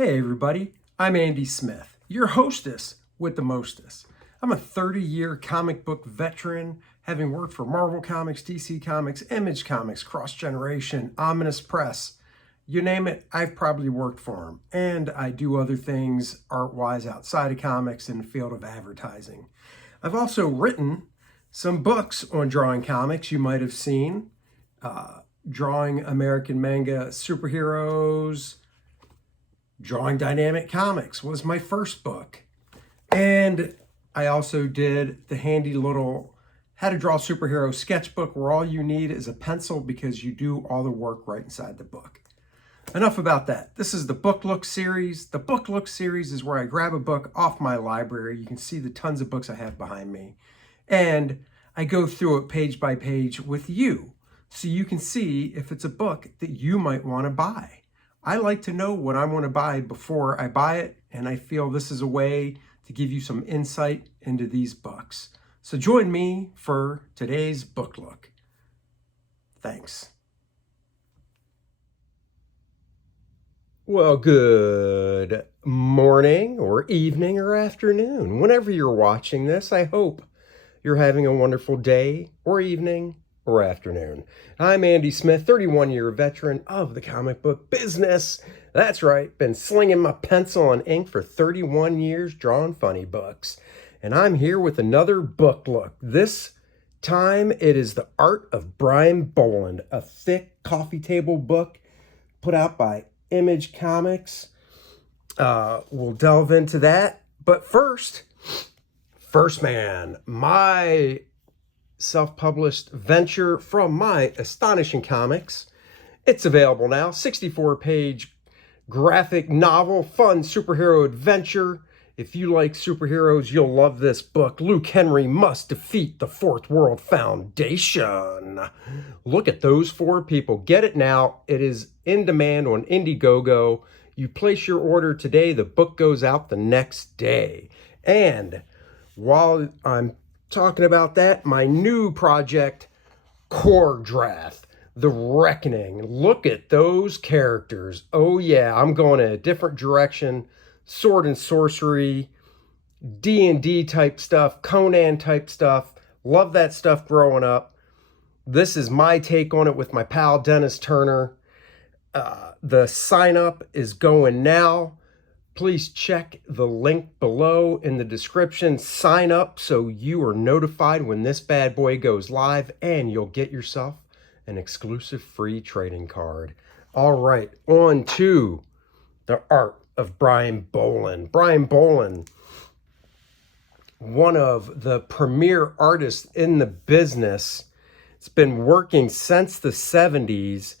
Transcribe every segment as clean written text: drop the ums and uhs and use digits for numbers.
Hey everybody, I'm Andy Smith, your hostess with the mostest. I'm a 30-year comic book veteran, having worked for Marvel Comics, DC Comics, Image Comics, Cross Generation, Ominous Press. You name it, I've probably worked for them. And I do other things art-wise outside of comics in the field of advertising. I've also written some books on drawing comics you might have seen. Drawing American manga superheroes, Drawing Dynamic Comics was my first book. And I also did the handy little How to Draw Superhero sketchbook where all you need is a pencil because you do all the work right inside the book. Enough about that. This is the Book Look series. The Book Look series is where I grab a book off my library. You can see the tons of books I have behind me. And I go through it page by page with you so you can see if it's a book that you might want to buy. I like to know what I want to buy before I buy it, and I feel this is a way to give you some insight into these books. So join me for today's book look. Thanks. Well, good morning or evening or afternoon. Whenever you're watching this, I hope you're having a wonderful day or evening or afternoon. I'm Andy Smith, 31-year veteran of the comic book business. That's right, been slinging my pencil and ink for 31 years drawing funny books. And I'm here with another book look. This time it is The Art of Brian Bolland, a thick coffee table book put out by Image Comics. We'll delve into that. But first man, my self-published venture from my Astonishing Comics. It's available now. 64-page graphic novel, fun superhero adventure. If you like superheroes, you'll love this book. Luke Henry must defeat the Fourth World Foundation. Look at those four people. Get it now. It is in demand on Indiegogo. You place your order today, the book goes out the next day. And while I'm talking about that, my new project, Kor-Drath, The Reckoning. Look at those characters. Oh yeah, I'm going in a different direction. Sword and sorcery, D&D type stuff, Conan type stuff. Love that stuff growing up. This is my take on it with my pal Dennis Turner. The sign up is going now. Please check the link below in the description. Sign up so you are notified when this bad boy goes live, and you'll get yourself an exclusive free trading card. All right, on to The Art of Brian Bolland. Brian Bolland, one of the premier artists in the business. It's been working since the 70s.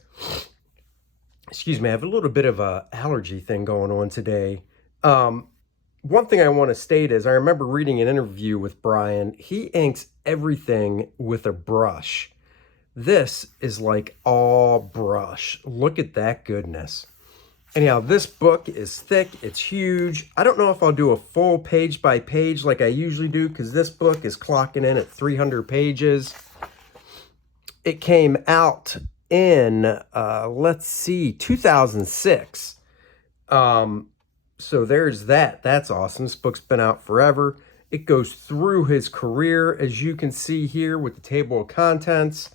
Excuse me, I have a little bit of an allergy thing going on today. One thing I want to state is I remember reading an interview with Brian. He inks everything with a brush. This is like all brush. Look at that goodness. Anyhow, this book is thick. It's huge. I don't know if I'll do a full page by page like I usually do because this book is clocking in at 300 pages. It came out in, 2006. So there's that. That's awesome. This book's been out forever. It goes through his career, as you can see here with the table of contents.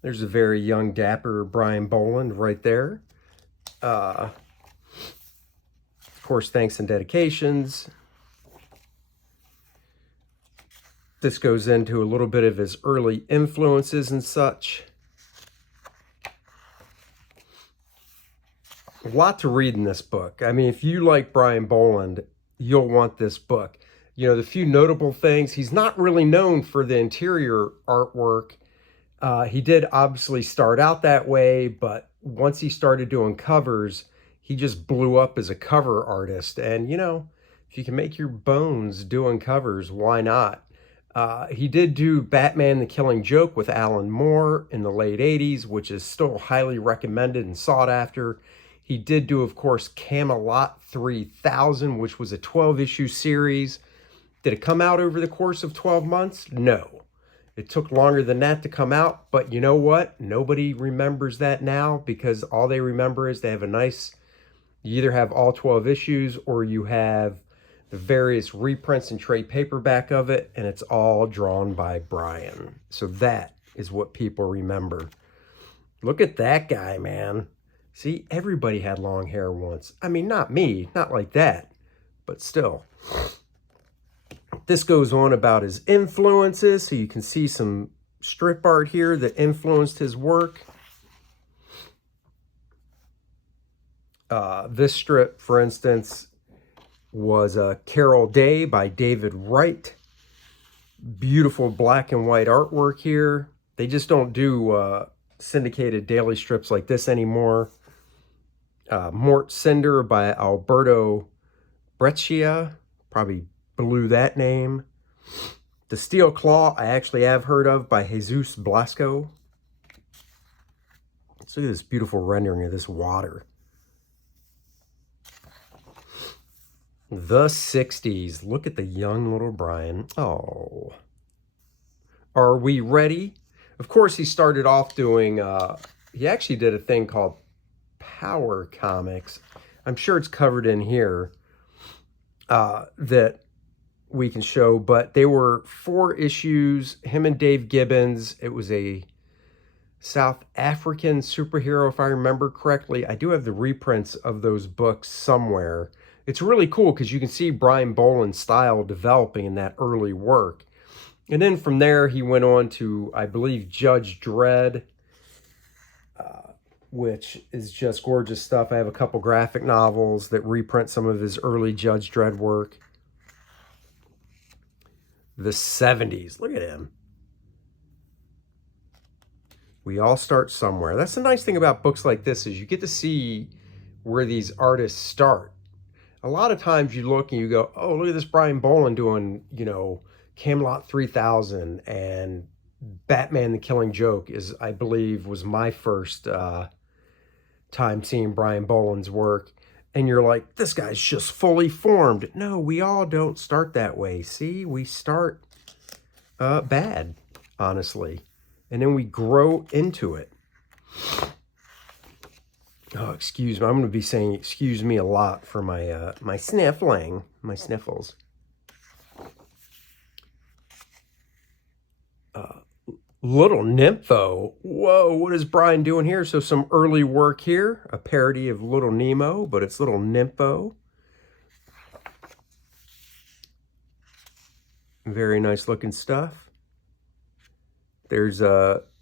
There's a very young, dapper Brian Bolland right there. Of course, thanks and dedications. This goes into a little bit of his early influences and such. A lot to read in this book. I mean, if you like Brian Bolland, you'll want this book. You know, the few notable things, he's not really known for the interior artwork. He did obviously start out that way, but once he started doing covers, he just blew up as a cover artist. And, you know, if you can make your bones doing covers, why not? He did do Batman the Killing Joke with Alan Moore in the late 80s, which is still highly recommended and sought after. He did do, of course, Camelot 3000, which was a 12-issue series. Did it come out over the course of 12 months? No. It took longer than that to come out, but you know what? Nobody remembers that now because all they remember is they have a nice, you either have all 12 issues or you have the various reprints and trade paperback of it, and it's all drawn by Brian. So that is what people remember. Look at that guy, man. See, everybody had long hair once. I mean, not me, not like that, but still. This goes on about his influences, so you can see some strip art here that influenced his work. This strip, for instance, was Carol Day by David Wright. Beautiful black and white artwork here. They just don't do syndicated daily strips like this anymore. Mort Cinder by Alberto Breccia. Probably blew that name. The Steel Claw I actually have heard of by Jesus Blasco. Let's look at this beautiful rendering of this water. The 60s. Look at the young little Brian. Oh. Are we ready? Of course, he started off doing, he actually did a thing called Power Comics. I'm sure it's covered in here that we can show, but they were 4 issues, him and Dave Gibbons. It was a South African superhero, if I remember correctly. I do have the reprints of those books somewhere. It's really cool because you can see Brian Bolland's style developing in that early work. And then from there, he went on to, I believe, Judge Dredd, which is just gorgeous stuff. I have a couple graphic novels that reprint some of his early Judge Dredd work. The 70s. Look at him. We all start somewhere. That's the nice thing about books like this is you get to see where these artists start. A lot of times you look and you go, oh, look at this Brian Bolland doing, you know, Camelot 3000 and Batman the Killing Joke is, I believe, was my first time seeing Brian Bolland's work. And you're like, this guy's just fully formed. No, we all don't start that way. See, we start bad, honestly. And then we grow into it. Oh, excuse me. I'm going to be saying excuse me a lot for my my sniffling, my sniffles. Little Nympho. Whoa, what is Brian doing here? So some early work here. A parody of Little Nemo, but it's Little Nympho. Very nice looking stuff. There's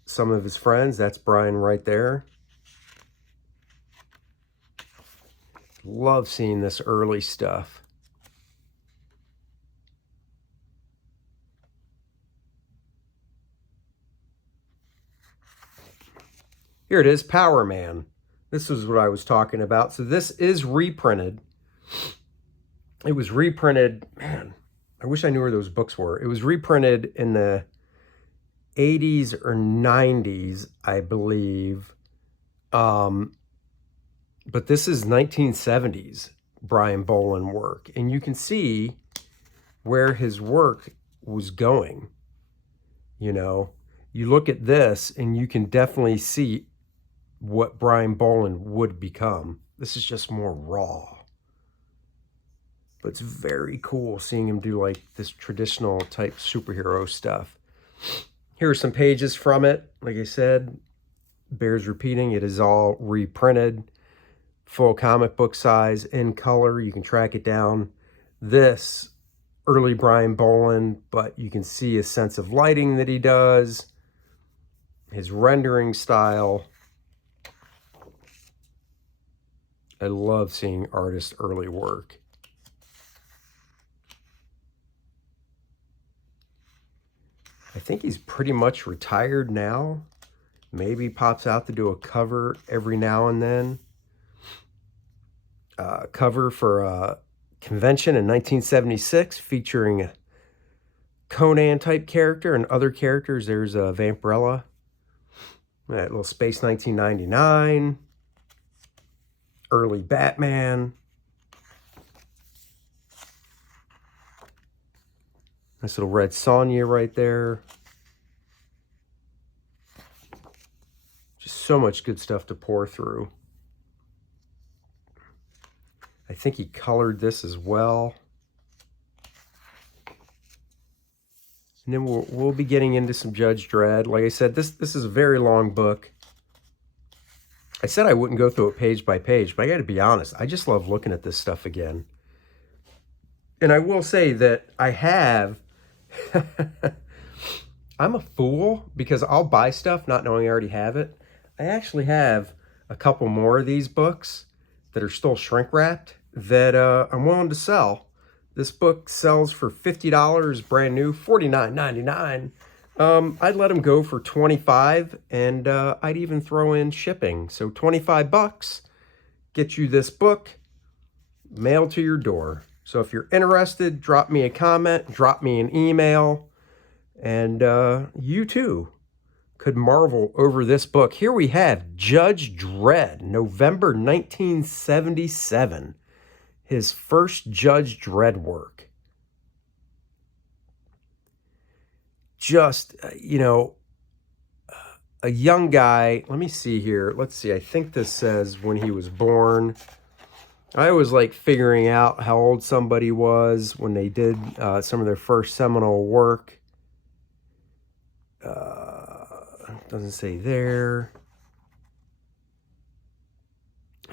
some of his friends. That's Brian right there. Love seeing this early stuff. Here it is, Power Man. This is what I was talking about. So this is reprinted. It was reprinted, man, I wish I knew where those books were. It was reprinted in the 80s or 90s, I believe. But this is 1970s Brian Bolland work. And you can see where his work was going. You know, you look at this and you can definitely see what Brian Bolland would become. This is just more raw. But it's very cool seeing him do like this traditional type superhero stuff. Here are some pages from it. Like I said, bears repeating, it is all reprinted. Full comic book size, in color. You can track it down. This early Brian Bolland, but you can see a sense of lighting that he does. His rendering style. I love seeing artists' early work. I think he's pretty much retired now. Maybe pops out to do a cover every now and then. Cover for a convention in 1976 featuring a Conan-type character and other characters. There's Vampirella. That little Space 1999. Early Batman. Nice little Red Sonja right there. so much good stuff to pour through. I think he colored this as well. And then we'll be getting into some Judge Dredd. Like I said, this is a very long book. I said I wouldn't go through it page by page, but I got to be honest, I just love looking at this stuff again. And I will say that I have, I'm a fool because I'll buy stuff not knowing I already have it. I actually have a couple more of these books that are still shrink wrapped that I'm willing to sell. This book sells for $50, brand new, $49.99. I'd let them go for $25, and I'd even throw in shipping. So $25, get you this book mailed to your door. So if you're interested, drop me a comment, drop me an email, and you too could marvel over this book. Here we have Judge Dredd, November 1977. His first Judge Dredd work. Just, you know, a young guy. Let me see here. Let's see. I think this says when he was born. I always like figuring out how old somebody was when they did some of their first seminal work. Doesn't say there.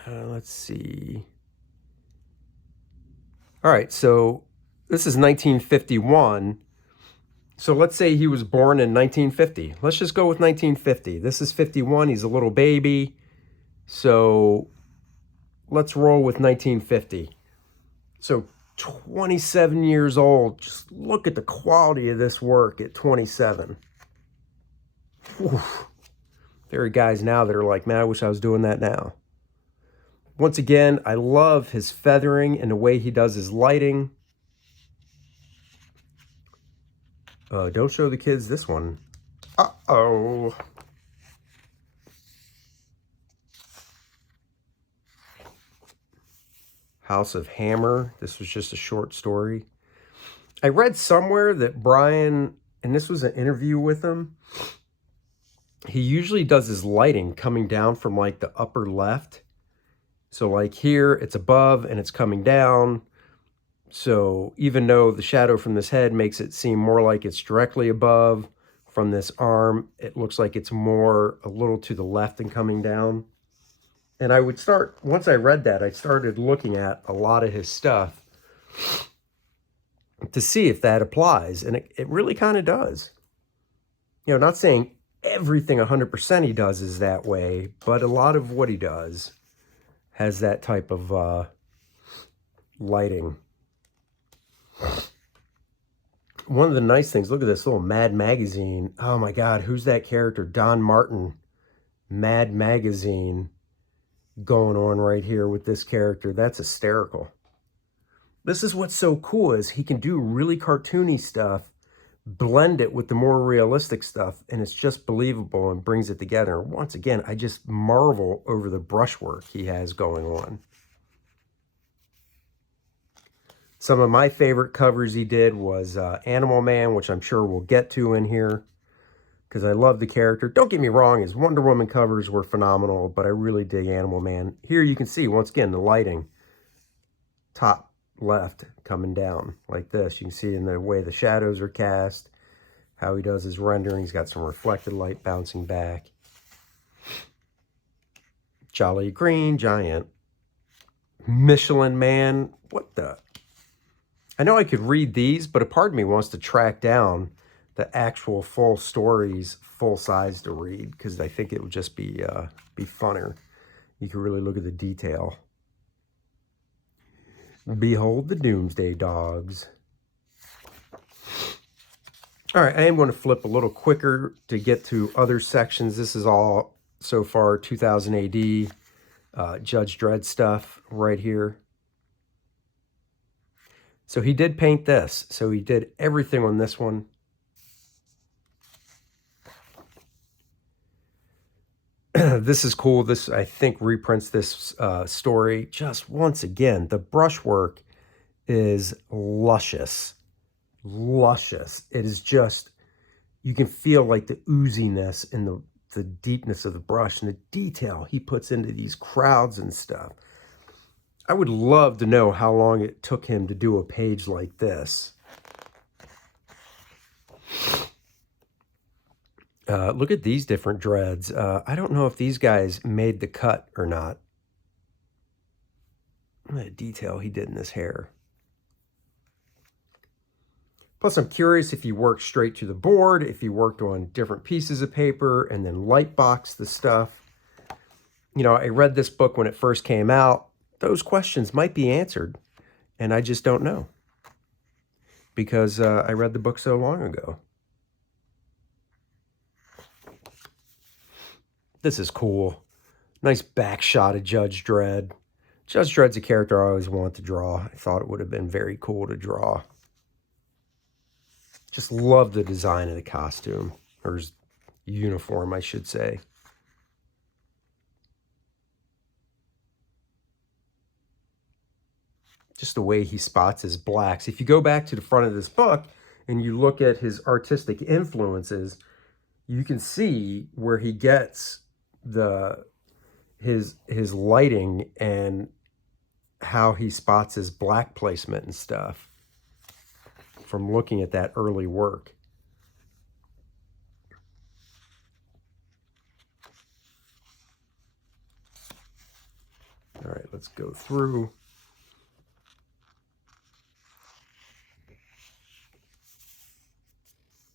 Let's see. All right, so this is 1951. So let's say he was born in 1950. Let's just go with 1950. This is 51. He's a little baby. So let's roll with 1950. So 27 years old. Just look at the quality of this work at 27. Whew. There are guys now that are like, man, I wish I was doing that now. Once again, I love his feathering and the way he does his lighting. Don't show the kids this one. Uh-oh. House of Hammer. This was just a short story. I read somewhere that Brian, and this was an interview with him, he usually does his lighting coming down from like the upper left. So like here, it's above and it's coming down. So even though the shadow from this head makes it seem more like it's directly above, from this arm, it looks like it's more a little to the left and coming down. And I would start, once I read that, I started looking at a lot of his stuff to see if that applies. And it really kind of does. You know, not saying everything 100% he does is that way, but a lot of what he does has that type of lighting. One of the nice things, look at this little Mad Magazine. Oh my God, who's that character? Don Martin, Mad Magazine, going on right here with this character. That's hysterical. This is what's so cool, is he can do really cartoony stuff, blend it with the more realistic stuff, and it's just believable and brings it together. Once again, I just marvel over the brushwork he has going on. Some of my favorite covers he did was Animal Man, which I'm sure we'll get to in here, because I love the character. Don't get me wrong, his Wonder Woman covers were phenomenal, but I really dig Animal Man. Here you can see, once again, the lighting. Top left coming down like this. You can see in the way the shadows are cast, how he does his rendering. He's got some reflected light bouncing back. Jolly Green Giant. Michelin Man. What the? I know I could read these, but a part of me wants to track down the actual full stories, full size to read, because I think it would just be funner. You can really look at the detail. Behold the Doomsday Dogs. All right, I am going to flip a little quicker to get to other sections. This is all so far 2000 AD Judge Dredd stuff right here. So he did paint this. So he did everything on this one. This is cool. This, I think, reprints this story. Just once again, the brushwork is luscious. Luscious. It is just, you can feel like the ooziness in the the deepness of the brush and the detail he puts into these crowds and stuff. I would love to know how long it took him to do a page like this. Look at these different dreads. I don't know if these guys made the cut or not. Look at the detail he did in this hair. Plus, I'm curious if he worked straight to the board, if he worked on different pieces of paper and then light boxed the stuff. You know, I read this book when it first came out. Those questions might be answered, and I just don't know because I read the book so long ago. This is cool. Nice back shot of Judge Dredd. Judge Dredd's a character I always wanted to draw. I thought it would have been very cool to draw. Just love the design of the costume, or his uniform, I should say. Just the way he spots his blacks. If you go back to the front of this book and you look at his artistic influences, you can see where he gets his lighting and how he spots his black placement and stuff from looking at that early work. All right, let's go through.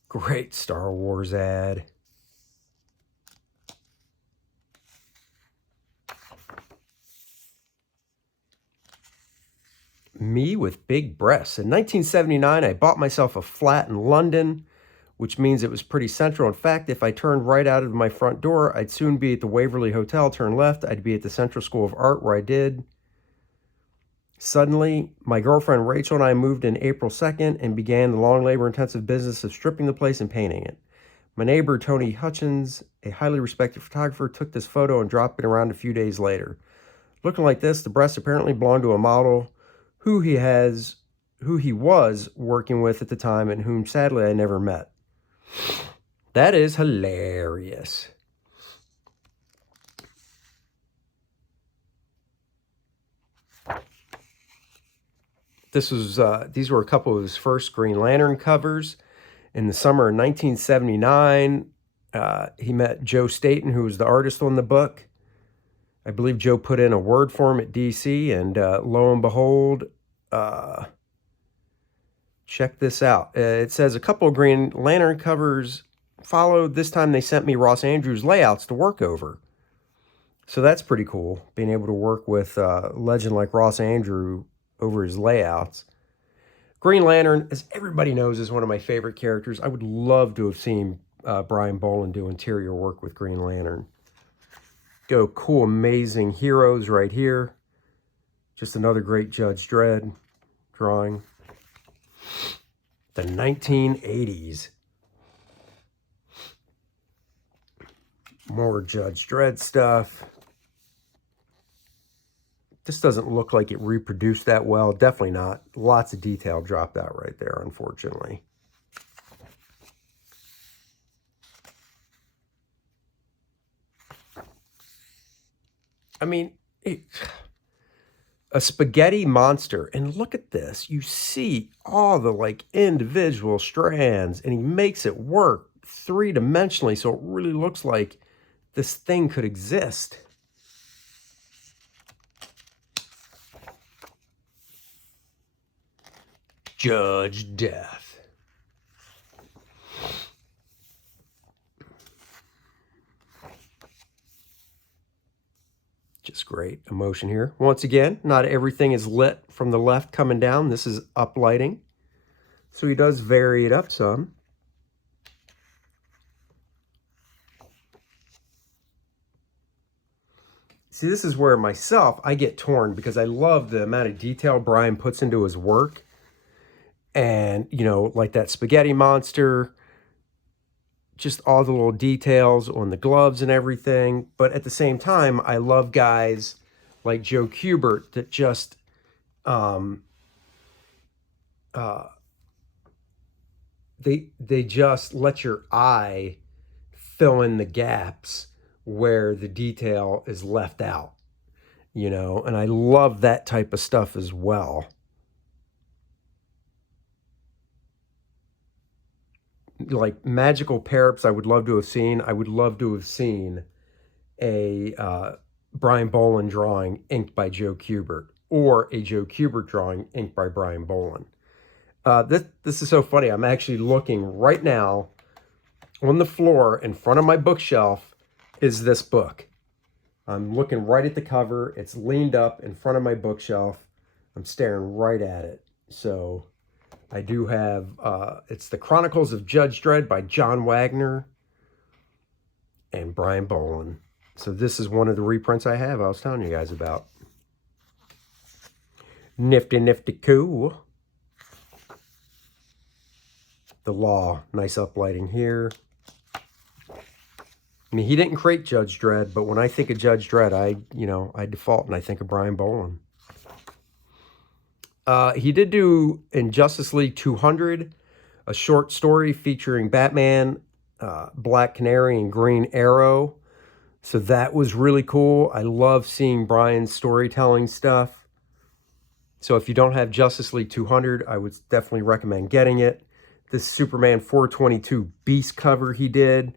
Great Star Wars ad. Me with big breasts. In 1979, I bought myself a flat in London, which means it was pretty central. In fact, if I turned right out of my front door, I'd soon be at the Waverly Hotel. Turn left, I'd be at the Central School of Art, where I did. Suddenly, my girlfriend Rachel and I moved in April 2nd and began the long labor-intensive business of stripping the place and painting it. My neighbor, Tony Hutchins, a highly respected photographer, took this photo and dropped it around a few days later. Looking like this, the breasts apparently belonged to a model who he was working with at the time and whom sadly I never met. That is hilarious. These were a couple of his first Green Lantern covers. In the summer of 1979, he met Joe Staton, who was the artist on the book. I believe Joe put in a word for him at DC, and lo and behold, check this out. It says a couple of Green Lantern covers followed. This time they sent me Ross Andru's layouts to work over. So that's pretty cool, being able to work with a legend like Ross Andru over his layouts. Green Lantern, as everybody knows, is one of my favorite characters. I would love to have seen Brian Bolland do interior work with Green Lantern. Go cool, amazing heroes right here. Just another great Judge Dredd drawing. The 1980s. More Judge Dredd stuff. This doesn't look like it reproduced that well. Definitely not. Lots of detail dropped out right there, unfortunately. I mean, a spaghetti monster. And look at this. You see all the like individual strands, and he makes it work three-dimensionally, so it really looks like this thing could exist. Judge Death. Just great emotion here. Once again, not everything is lit from the left coming down. This is uplighting. So he does vary it up some. See, this is where myself, I get torn because I love the amount of detail Brian puts into his work. And, you know, like that spaghetti monster, just all the little details on the gloves and everything. But at the same time, I love guys like Joe Kubert that just they just let your eye fill in the gaps where the detail is left out, you know, and I love that type of stuff as well. Like magical parrots, I would love to have seen. I would love to have seen a Brian Bolland drawing inked by Joe Kubert, or a Joe Kubert drawing inked by Brian Bolland. This is so funny. I'm actually looking right now on the floor in front of my bookshelf is this book. I'm looking right at the cover. It's leaned up in front of my bookshelf. I'm staring right at it. So I do have, it's The Chronicles of Judge Dredd by John Wagner and Brian Bolland. So this is one of the reprints I have I was telling you guys about. Nifty, nifty, cool. The Law, nice uplighting here. I mean, he didn't create Judge Dredd, but when I think of Judge Dredd, I default and I think of Brian Bolland. He did do in Justice League 200 a short story featuring Batman, Black Canary, and Green Arrow. So that was really cool. I love seeing Brian's storytelling stuff. So if you don't have Justice League 200, I would definitely recommend getting it. This Superman 422 Beast cover he did.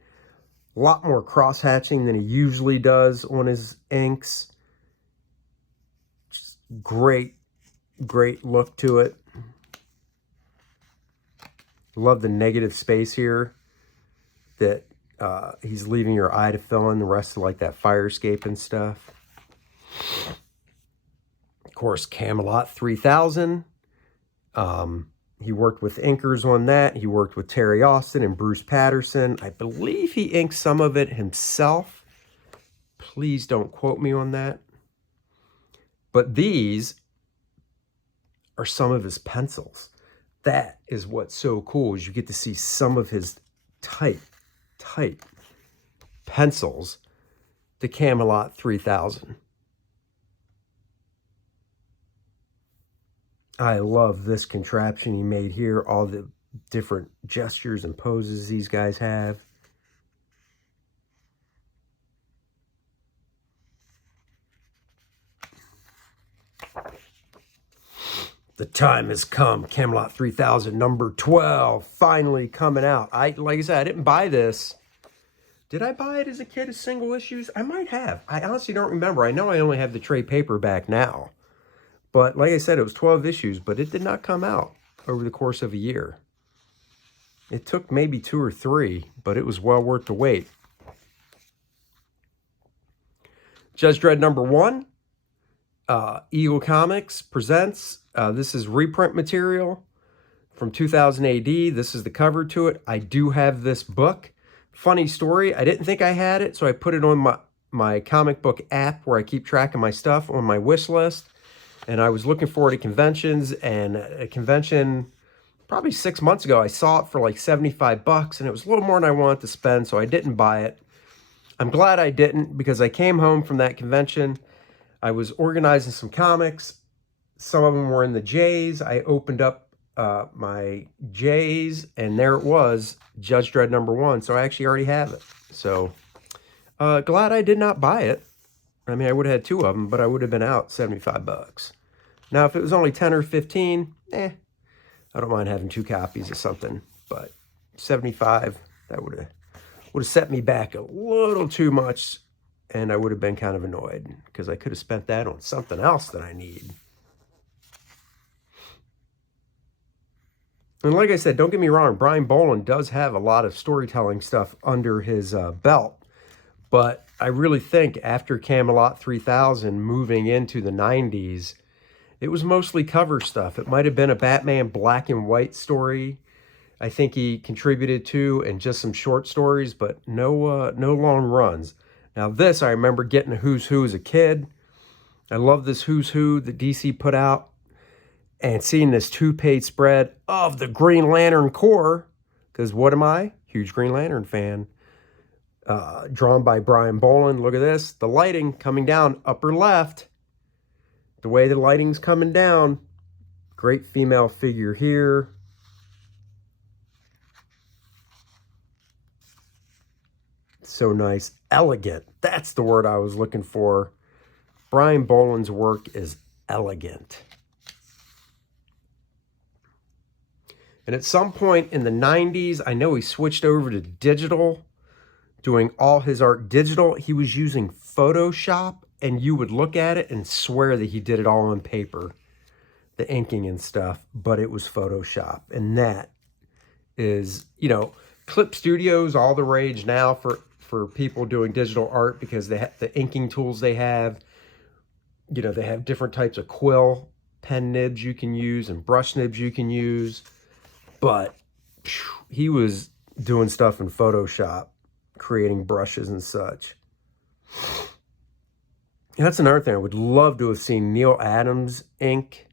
A lot more cross-hatching than he usually does on his inks. Just great look to it. Love the negative space here that he's leaving your eye to fill in the rest of like that fire escape and stuff. Of course, Camelot 3000. He worked with inkers on that. He worked with Terry Austin and Bruce Patterson. I believe he inked some of it himself. Please don't quote me on that. But these are some of his pencils. That is what's so cool, is you get to see some of his tight pencils. The Camelot 3000. I love this contraption he made here. All the different gestures and poses these guys have. The time has come. Camelot 3000, number 12, finally coming out. Like I said, I didn't buy this. Did I buy it as a kid as single issues? I might have. I honestly don't remember. I know I only have the trade paperback now. But like I said, it was 12 issues, but it did not come out over the course of a year. It took maybe 2 or 3, but it was well worth the wait. Judge Dredd number 1. Eagle Comics presents. This is reprint material from 2000 AD. This is the cover to it. I do have this book. Funny story, I didn't think I had it, so I put it on my comic book app where I keep track of my stuff on my wish list. And I was looking forward to conventions, and a convention probably 6 months ago, I saw it for like 75 bucks, and it was a little more than I wanted to spend, so I didn't buy it. I'm glad I didn't, because I came home from that convention. I was organizing some comics. Some of them were in the J's. I opened up my J's, and there it was, Judge Dredd number 1. So I actually already have it. So glad I did not buy it. I mean, I would have had 2 of them, but I would have been out 75 bucks. Now, if it was only 10 or 15, I don't mind having 2 copies of something. But 75, that would have set me back a little too much, and I would have been kind of annoyed because I could have spent that on something else that I need. And like I said, don't get me wrong, Brian Bolland does have a lot of storytelling stuff under his belt. But I really think after Camelot 3000, moving into the 90s, it was mostly cover stuff. It might have been a Batman black and white story I think he contributed to, and just some short stories, but no long runs. Now this, I remember getting a Who's Who as a kid. I love this Who's Who that DC put out, and seeing this 2-page spread of the Green Lantern Corps, because what am I? Huge Green Lantern fan. Drawn by Brian Bolland. Look at this. The lighting coming down upper left. The way the lighting's coming down. Great female figure here. So nice. Elegant. That's the word I was looking for. Brian Bolland's work is elegant. And at some point in the 90s, I know he switched over to digital, doing all his art digital. He was using Photoshop, and you would look at it and swear that he did it all on paper, the inking and stuff, but it was Photoshop. And that is, you know, Clip Studio's all the rage now for people doing digital art because they have the inking tools they have. You know, they have different types of quill pen nibs you can use and brush nibs you can use. But he was doing stuff in Photoshop, creating brushes and such. And that's another thing. I would love to have seen Neil Adams ink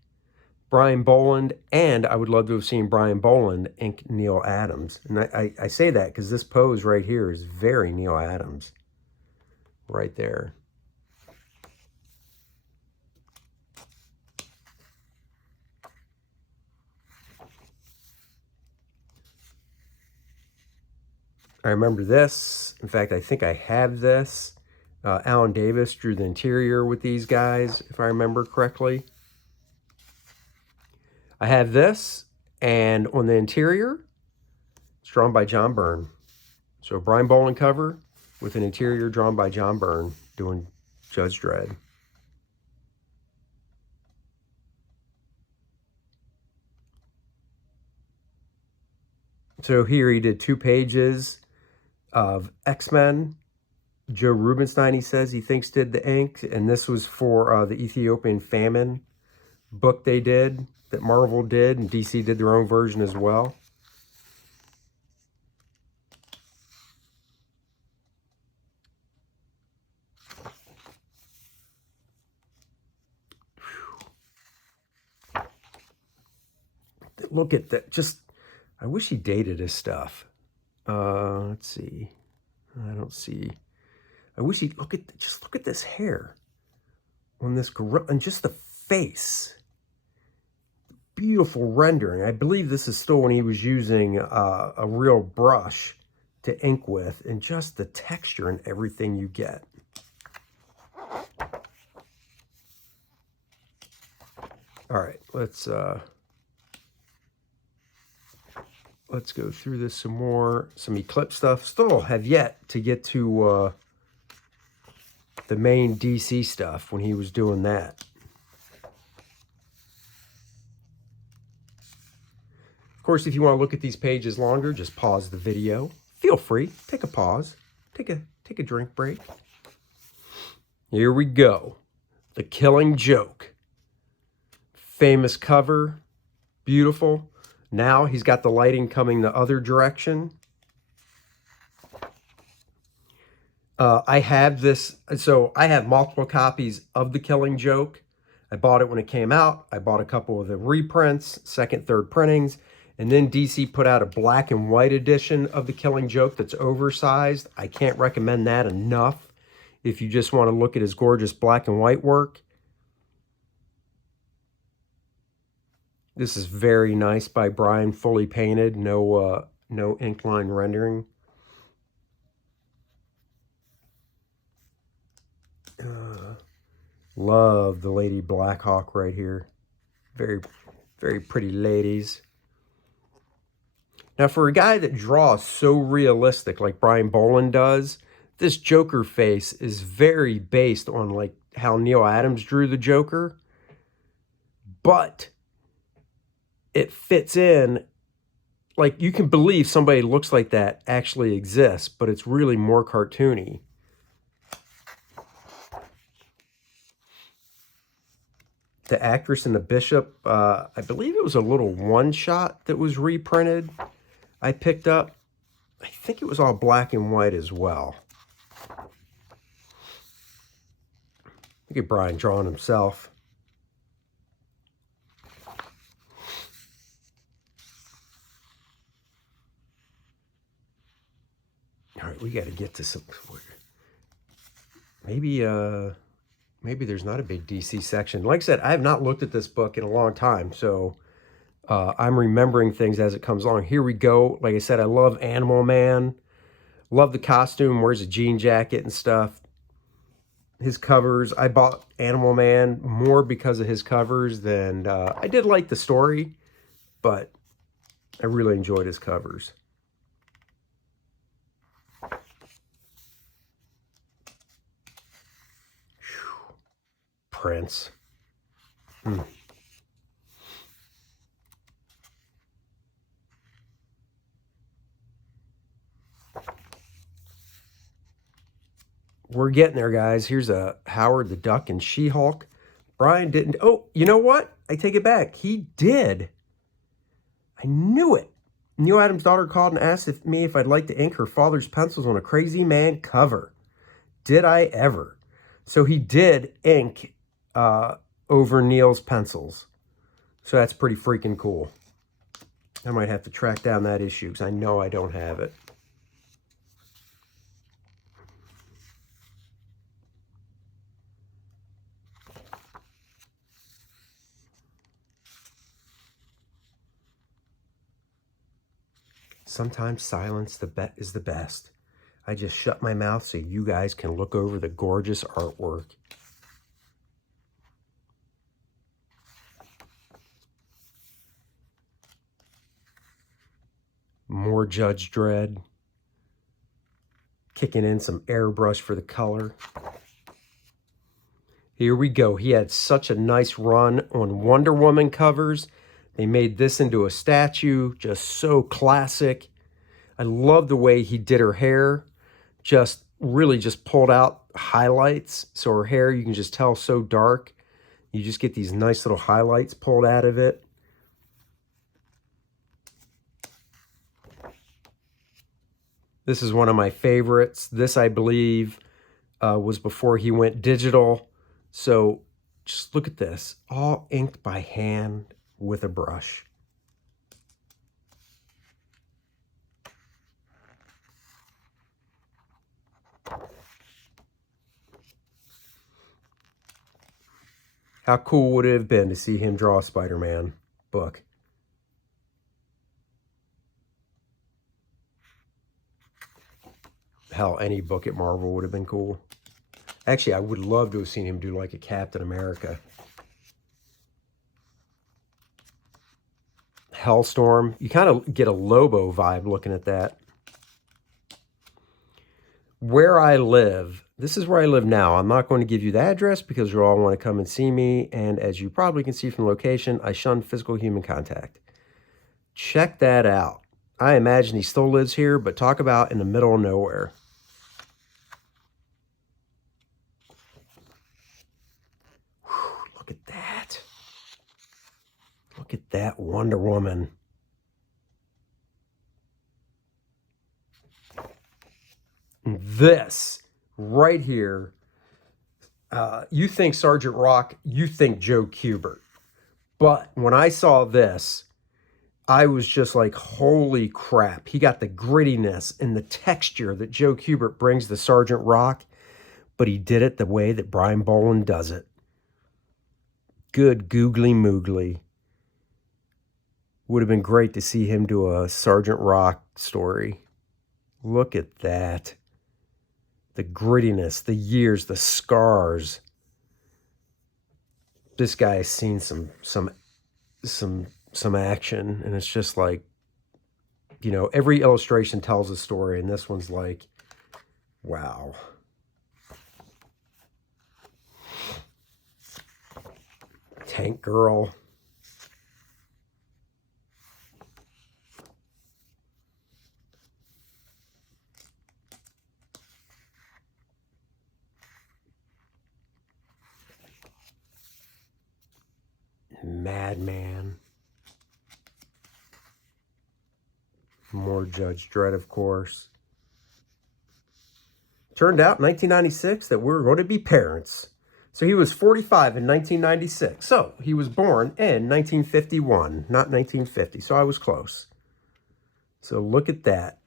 Brian Bolland, and I would love to have seen Brian Bolland ink Neil Adams. And I say that because this pose right here is very Neil Adams. Right there. I remember this. In fact, I think I have this. Alan Davis drew the interior with these guys, if I remember correctly. I have this, and on the interior, it's drawn by John Byrne. So Brian Bolland cover with an interior drawn by John Byrne doing Judge Dredd. So here he did 2 pages of X-Men. Joe Rubinstein, he says, he thinks did the ink. And this was for the Ethiopian famine book they did, that Marvel did, and DC did their own version as well. Look at that. Just, I wish he dated his stuff. Let's see. I don't see. I wish he'd just look at this hair on this gorilla and just the face. Beautiful rendering. I believe this is still when he was using a real brush to ink with, and just the texture and everything you get. All right, let's go through this some more. Some Eclipse stuff. Still have yet to get to the main DC stuff when he was doing that. Of course, if you want to look at these pages longer, just pause the video. Feel free. Take a pause. Take a drink break. Here we go. The Killing Joke. Famous cover. Beautiful. Now he's got the lighting coming the other direction. I have this, so I have multiple copies of The Killing Joke. I bought it when it came out. I bought a couple of the reprints, second, third printings, and then DC put out a black and white edition of The Killing Joke that's oversized. I can't recommend that enough if you just want to look at his gorgeous black and white work. This is very nice by Brian, fully painted, no ink line rendering. Love the Lady Blackhawk right here. Very, very pretty ladies. Now, for a guy that draws so realistic like Brian Bolland does, this Joker face is very based on like how Neil Adams drew the Joker. But it fits in, like you can believe somebody looks like that actually exists, but it's really more cartoony. The Actress and the Bishop, I believe it was a little one-shot that was reprinted. I picked up, I think it was all black and white as well. Look at Brian drawing himself. All right, we got to get to some. Maybe there's not a big DC section. Like I said, I have not looked at this book in a long time, so I'm remembering things as it comes along. Here we go. Like I said, I love Animal Man. Love the costume, wears a jean jacket and stuff. His covers, I bought Animal Man more because of his covers than, I did like the story, but I really enjoyed his covers. Whew. Prince. We're getting there, guys. Here's a Howard the Duck and She-Hulk. Brian didn't. Oh, you know what? I take it back. He did. I knew it. Neil Adams' daughter called and asked me if I'd like to ink her father's pencils on a Crazy Man cover. Did I ever? So he did ink over Neil's pencils. So that's pretty freaking cool. I might have to track down that issue because I know I don't have it. Sometimes silence is the best. I just shut my mouth so you guys can look over the gorgeous artwork. More Judge Dredd. Kicking in some airbrush for the color. Here we go. He had such a nice run on Wonder Woman covers. They made this into a statue, just so classic. I love the way he did her hair. Just really just pulled out highlights. So her hair, you can just tell, so dark. You just get these nice little highlights pulled out of it. This is one of my favorites. This, I believe, was before he went digital. So just look at this. All inked by hand with a brush. How cool would it have been to see him draw a Spider-Man book? Hell, any book at Marvel would have been cool. Actually, I would love to have seen him do like a Captain America. Hellstorm. You kind of get a Lobo vibe looking at that. Where I live, this is where I live now. I'm not going to give you the address because you all want to come and see me. And as you probably can see from the location, I shun physical human contact. Check that out. I imagine he still lives here, but talk about in the middle of nowhere. Whew, look at that. Look at that Wonder Woman. This right here, you think Sergeant Rock, you think Joe Kubert. But when I saw this, I was just like, holy crap. He got the grittiness and the texture that Joe Kubert brings to Sergeant Rock, but he did it the way that Brian Bolland does it. Good googly moogly. Would have been great to see him do a Sergeant Rock story. Look at that. The grittiness, the years, the scars. This guy has seen some action, and it's just like, you know, every illustration tells a story, and this one's like, wow. Tank Girl. Madman. More Judge Dredd, of course. Turned out in 1996 that we were going to be parents. So he was 45 in 1996. So he was born in 1951, not 1950. So I was close. So look at that.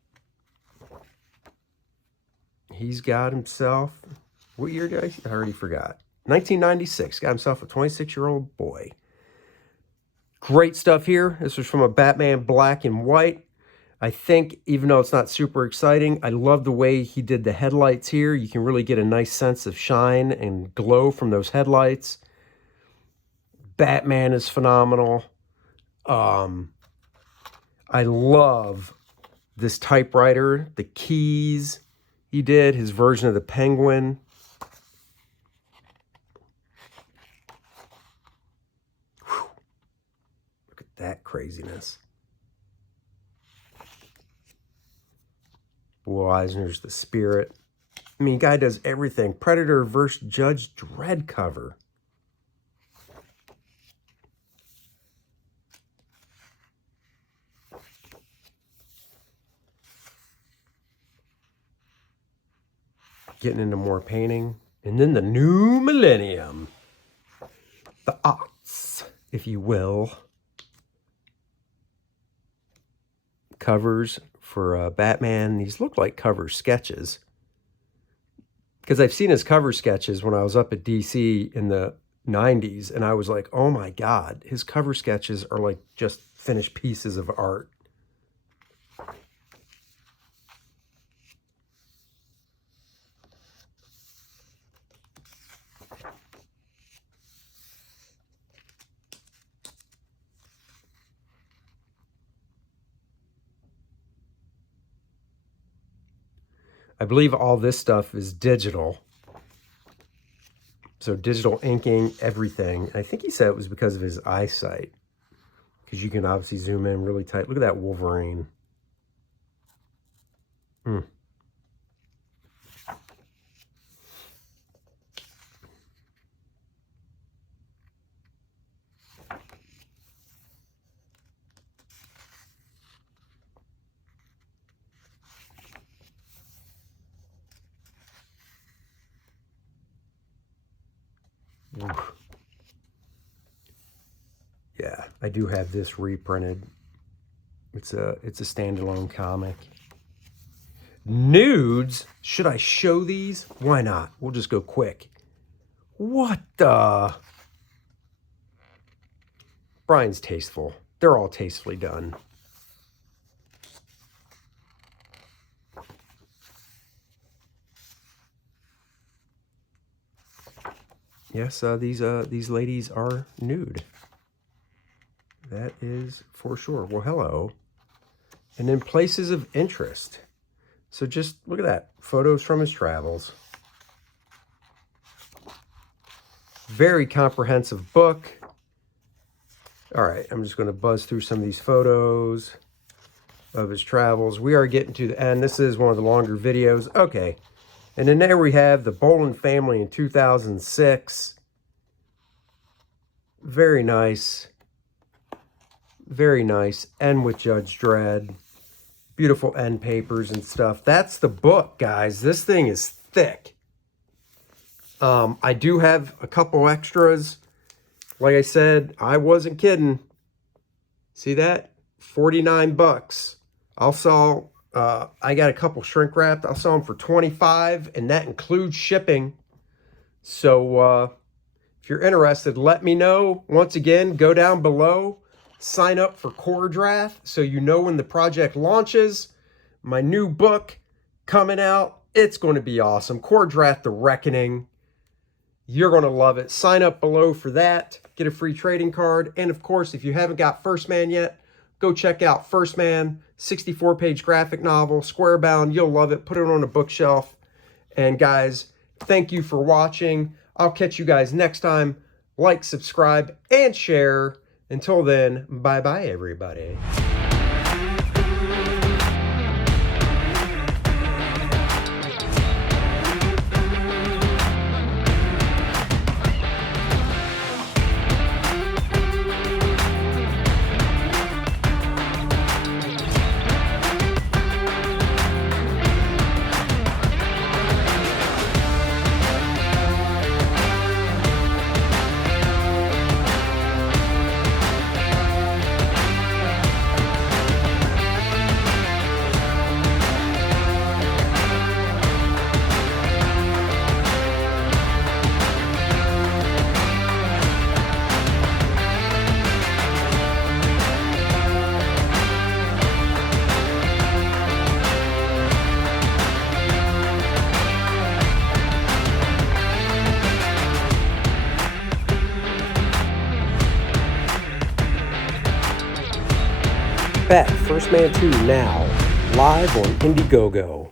He's got himself, what year did I already forgot. 1996, got himself a 26-year-old boy. Great stuff here. This was from a Batman black and white. I think even though it's not super exciting, I love the way he did the headlights here. You can really get a nice sense of shine and glow from those headlights. Batman is phenomenal. I love this typewriter, the keys he did, his version of the Penguin. Whew. Look at that craziness. Will Eisner's The Spirit. I mean, guy does everything. Predator vs. Judge Dredd cover. Getting into more painting. And then the new millennium. The aughts, if you will. Covers for Batman. These look like cover sketches. Because I've seen his cover sketches when I was up at DC in the 90s. And I was like, oh my God. His cover sketches are like just finished pieces of art. I believe all this stuff is digital. So digital inking, everything. I think he said it was because of his eyesight. Because you can obviously zoom in really tight. Look at that Wolverine. Oof. Yeah, I do have this reprinted. It's a standalone comic. Nudes? Should I show these? Why not? We'll just go quick. What the? Brian's tasteful. They're all tastefully done. Yes, these ladies are nude. That is for sure. Well, hello. And then places of interest. So just look at that. Photos from his travels. Very comprehensive book. All right, I'm just going to buzz through some of these photos of his travels. We are getting to the end. This is one of the longer videos. Okay. And then there we have the Bolland family in 2006. Very nice. Very nice. End with Judge Dredd. Beautiful end papers and stuff. That's the book, guys. This thing is thick. I do have a couple extras. Like I said, I wasn't kidding. See that? 49 bucks. I'll sell... I got a couple shrink wrapped. I'll sell them for 25, and that includes shipping. So if you're interested, let me know. Once again, go down below. Sign up for Kor-Drath so you know when the project launches. My new book coming out. It's going to be awesome. Kor-Drath, The Reckoning. You're going to love it. Sign up below for that. Get a free trading card. And of course, if you haven't got First Man yet, go check out First Man, 64-page graphic novel, square bound. You'll love it. Put it on a bookshelf. And guys, thank you for watching. I'll catch you guys next time. Like, subscribe, and share. Until then, bye-bye, everybody. Bet First Man 2 now, live on Indiegogo.